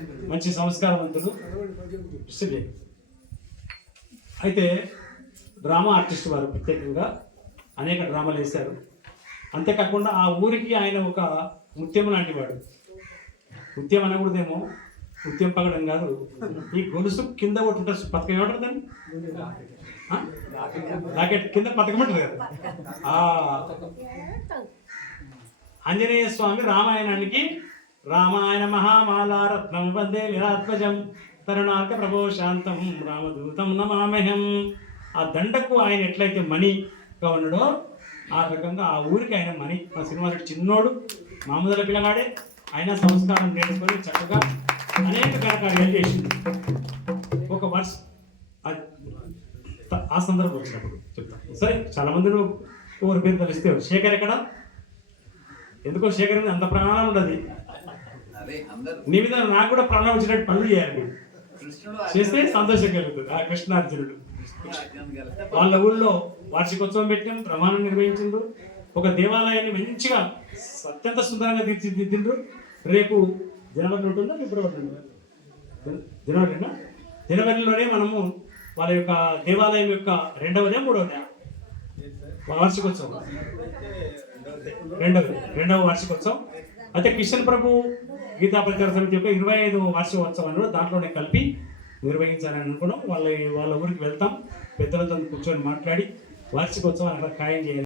మంచి సంస్కారవంతుడు అయితే drama artist వారు ప్రత్యేకంగా అనేక డ్రామాలు వేశారు. అంతేకాకుండా ఆ ఊరికి ఆయన ఒక ముత్యం లాంటి వాడు ముత్యం అనకూడదేమో ముత్యం పగడం కాదు. ఈ గొలుసు కింద ఒకటి ఉంటుంది పథకం ఏమంటారు దాన్ని? ఆ? లాకెట్ కింద పథకం ఉంటుంది కదా. ఆంజనేయ స్వామి రామాయణానికి రామాయణ మహామాలారత్నం వందే విరాత్మజం. తరుణార్క ప్రభో శాంతం రామదూతం నమామహం ఆ దండకు ఆయన ఎట్లయితే మణిగా ఉన్నాడో ఆ రకంగా ఆ ఊరికి ఆయన మణి మా సినిమా చిన్నోడు మామూలు పిల్లగాడే ఆయన సంస్కారం నేర్చుకొని చక్కగా అనేక కార్యక్రమాలు చేసింది. ఒక వర్ష అది ఆ సందర్భం వచ్చినప్పుడు చెప్తాను సరే చాలా మంది ఊరి పేరు తెలిస్తే శేఖర్ ఎక్కడ? ఎందుకో శేఖర్ అంత ప్రాణం ఉండదు. నీ మీద నాకు కూడా ప్రాణం వచ్చినట్టు పనులు చేయాలి చేస్తే సంతోషం కలుగుతుంది. ఆ కృష్ణార్జునుడు. వాళ్ళ ఊళ్ళో వార్షికోత్సవం పెట్టాం ప్రమాణం నిర్వహించిండ్రు. ఒక దేవాలయాన్ని మంచిగా అత్యంత సుందరంగా తీర్చిదిద్దిండ్రు. రేపు జనవరి ఉంటుందా ఫిబ్రవరి జనవరినా జనవరిలోనే మనము వాళ్ళ యొక్క దేవాలయం యొక్క రెండవదే మూడవదే? వార్షికోత్సవం. రెండవ రెండవ వార్షికోత్సవం. అయితే కిషన్ ప్రభు గీతా ప్రచార సమితి యొక్క ఇరవై ఐదు వార్షికోత్సవాన్ని కూడా దాంట్లోనే కలిపి నిర్వహించాలని అనుకున్నాం. వాళ్ళ వాళ్ళ ఊరికి వెళ్తాం. పెద్దలతో కూర్చొని మాట్లాడి వార్షికోత్సవాన్ని అక్కడ ఖాయం చేయాలి.